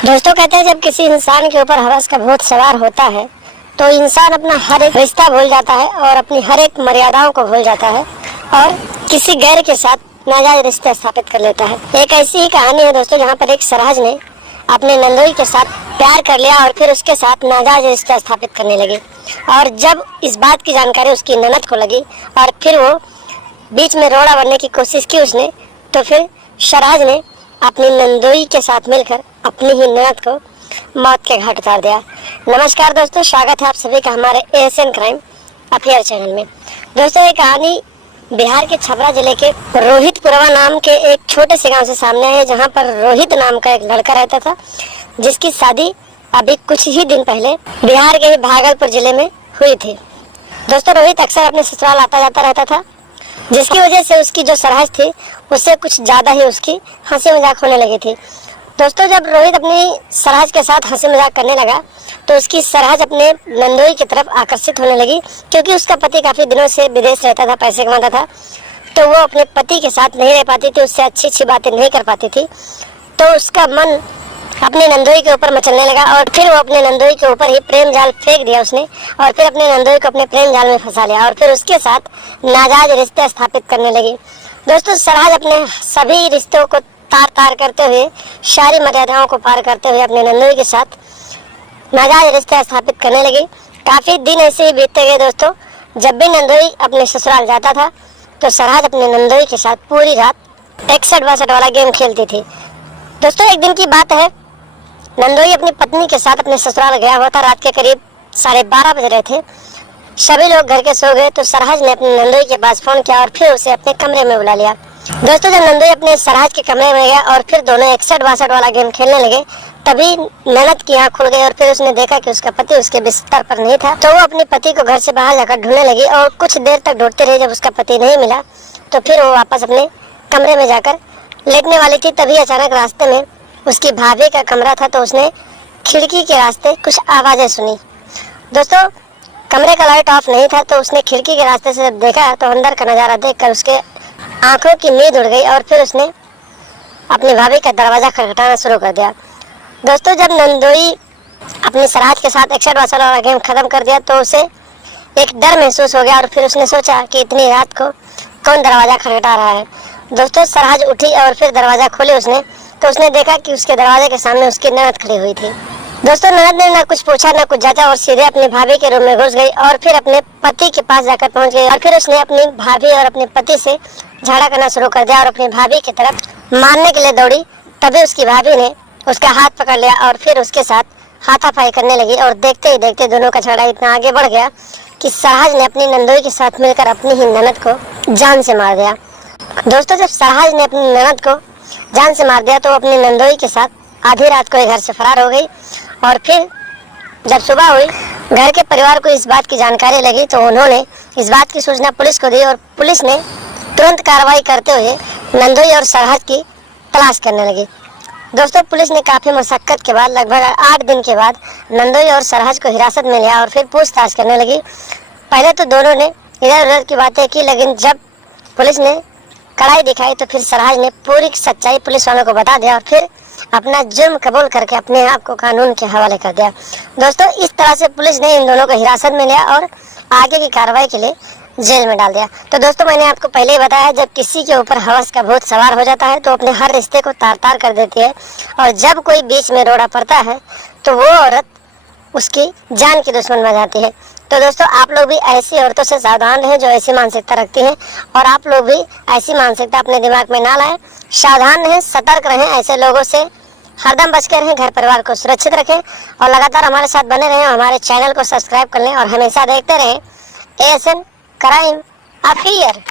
दोस्तों कहते हैं जब किसी इंसान के ऊपर हवस का भूत सवार होता है तो इंसान अपना हर एक रिश्ता भूल जाता है और अपनी हर एक मर्यादाओं को भूल जाता है और किसी गैर के साथ नाजायज रिश्ते स्थापित कर लेता है। एक ऐसी ही कहानी है दोस्तों जहाँ पर एक सरहज ने अपने नंदोई के साथ प्यार कर लिया और फिर उसके साथ नाजायज रिश्ता स्थापित करने लगी। और जब इस बात की जानकारी उसकी ननद को लगी और फिर वो बीच में रोड़ा बनने की कोशिश की उसने, तो फिर सरहज ने अपनी नंदोई के साथ मिलकर अपनी ही ननद को मौत के घाट उतार दिया। नमस्कार दोस्तों, स्वागत है आप सभी का हमारे एएसएन क्राइम अफेयर चैनल में। दोस्तों ये कहानी बिहार के छपरा जिले के रोहितपुरवा नाम के एक छोटे से गांव से सामने है, जहां पर रोहित नाम का एक लड़का रहता था जिसकी शादी अभी कुछ ही दिन पहले बिहार के ही भागलपुर जिले में हुई थी। दोस्तों रोहित अक्सर अपने ससुराल आता जाता रहता था, जिसकी वजह से उसकी जो सरहज थी उससे कुछ ज्यादा ही उसकी हंसी मजाक होने लगी थी। दोस्तों जब रोहित अपनी सरहज के साथ हंसी मजाक करने लगा तो उसकी सरहज अपने नंदोई की तरफ आकर्षित होने लगी, क्योंकि उसका पति काफी दिनों से विदेश रहता था, पैसे कमाता था, तो वो अपने पति के साथ नहीं रह पाती थी, उससे अच्छी अच्छी बातें नहीं कर पाती थी। तो उसका मन अपने नंदोई के ऊपर मचलने लगा और फिर वो अपने नंदोई के ऊपर ही प्रेम जाल फेंक दिया उसने और फिर अपने नंदोई को अपने प्रेम जाल में फंसा लिया और फिर उसके साथ नाजायज रिश्ते स्थापित करने लगी। दोस्तों सरहज अपने सभी रिश्तों को तार तार करते हुए, सारी मर्यादाओं को पार करते हुए अपने नंदोई के साथ नाजायज रिश्ते स्थापित करने लगी। काफी दिन ऐसे ही बीतते गए दोस्तों। जब भी नंदोई अपने ससुराल जाता था तो सरहज अपने नंदोई के साथ पूरी रात 61-62 वाला गेम खेलती थी। दोस्तों एक दिन की बात है, नंदोई अपनी पत्नी के साथ अपने ससुराल गया हुआ था। रात के करीब 12:30 बज रहे थे। सभी लोग घर के सो गए तो सरहज ने अपनी नंदोई के पास फोन किया और फिर उसे अपने कमरे में बुला लिया। दोस्तों जब नंदोई अपने सरहज के कमरे में गया और फिर दोनों 61-62 वाला गेम खेलने लगे, तभी ननद की आंख खुल गई और फिर उसने देखा कि उसका पति उसके बिस्तर पर नहीं था। तो वो अपने पति को घर से बाहर जाकर ढूंढने लगी और कुछ देर तक ढूंढती रही। जब उसका पति नहीं मिला तो फिर वो वापस अपने कमरे में जाकर लेटने वाली थी, तभी अचानक रास्ते में उसकी भाभी का कमरा था, तो उसने खिड़की के रास्ते कुछ आवाजें सुनी। दोस्तों कमरे का लाइट ऑफ नहीं था, तो उसने खिड़की के रास्ते से जब देखा तो अंदर का नजारा देखकर उसके आंखों की नींद उड़ गई और फिर उसने अपनी भाभी का दरवाजा खटखटाना शुरू कर दिया। दोस्तों जब नंदोई अपनी सरहज के साथ 61-62 वाला गेम खत्म कर दिया तो उसे एक डर महसूस हो गया और फिर उसने सोचा कि इतनी रात को कौन दरवाजा खटखटा रहा है। दोस्तों सरहज उठी और फिर दरवाजा खोले उसने, तो उसने देखा कि उसके दरवाजे के सामने उसकी ननद खड़ी हुई थी। दोस्तों ननद ने ना कुछ पूछा ना कुछ जांचा और सीधे अपनी भाभी के रूम में घुस गई और फिर अपने पति के पास जाकर पहुंच गई और फिर उसने अपनी भाभी और अपने पति से झगड़ा करना शुरू कर दिया और अपनी भाभी की तरफ मारने के लिए दौड़ी। तभी उसकी भाभी ने उसका हाथ पकड़ लिया और फिर उसके साथ हाथापाई करने लगी और देखते ही देखते दोनों का झगड़ा इतना आगे बढ़ गया कि सरहज ने अपनी नंदोई के साथ मिलकर अपनी ही ननद को जान से मार दिया। दोस्तों जब सरहज ने अपनी ननद को जान से मार दिया तो अपनी नंदोई के साथ आधी रात को घर से फरार हो गई और फिर जब सुबह हुई घर के परिवार को इस बात की जानकारी लगी तो उन्होंने इस बात की सूचना पुलिस को दी और पुलिस ने तुरंत कार्रवाई करते हुए नंदोई और सरहज की तलाश करने लगी। दोस्तों पुलिस ने काफी मशक्कत के बाद लगभग 8 दिन के बाद नंदोई और सरहज को हिरासत में लिया और फिर पूछताछ करने लगी। पहले तो दोनों ने इधर उधर की बातें की, लेकिन जब पुलिस ने कड़ाई दिखाई तो फिर सरहज ने पूरी सच्चाई पुलिस वालों को बता दिया और फिर अपना जुर्म कबूल करके अपने आप को कानून के हवाले कर दिया। दोस्तों इस तरह से पुलिस ने इन दोनों को हिरासत में लिया और आगे की कार्रवाई के लिए जेल में डाल दिया। तो दोस्तों मैंने आपको पहले ही बताया, जब किसी के ऊपर हवस का भूत सवार हो जाता है तो अपने हर रिश्ते को तार तार कर देती है और जब कोई बीच में रोड़ा पड़ता है तो वो औरत उसकी जान की दुश्मन बन जाती है। तो दोस्तों आप लोग भी ऐसी औरतों से सावधान रहें जो ऐसी मानसिकता रखती हैं और आप लोग भी ऐसी मानसिकता अपने दिमाग में ना लाएं। सावधान रहें, सतर्क रहें, ऐसे लोगों से हरदम बच के रहें, घर परिवार को सुरक्षित रखें और लगातार हमारे साथ बने रहें। हमारे चैनल को सब्सक्राइब कर लें और हमेशा देखते रहें एएसएन क्राइम अफेयर।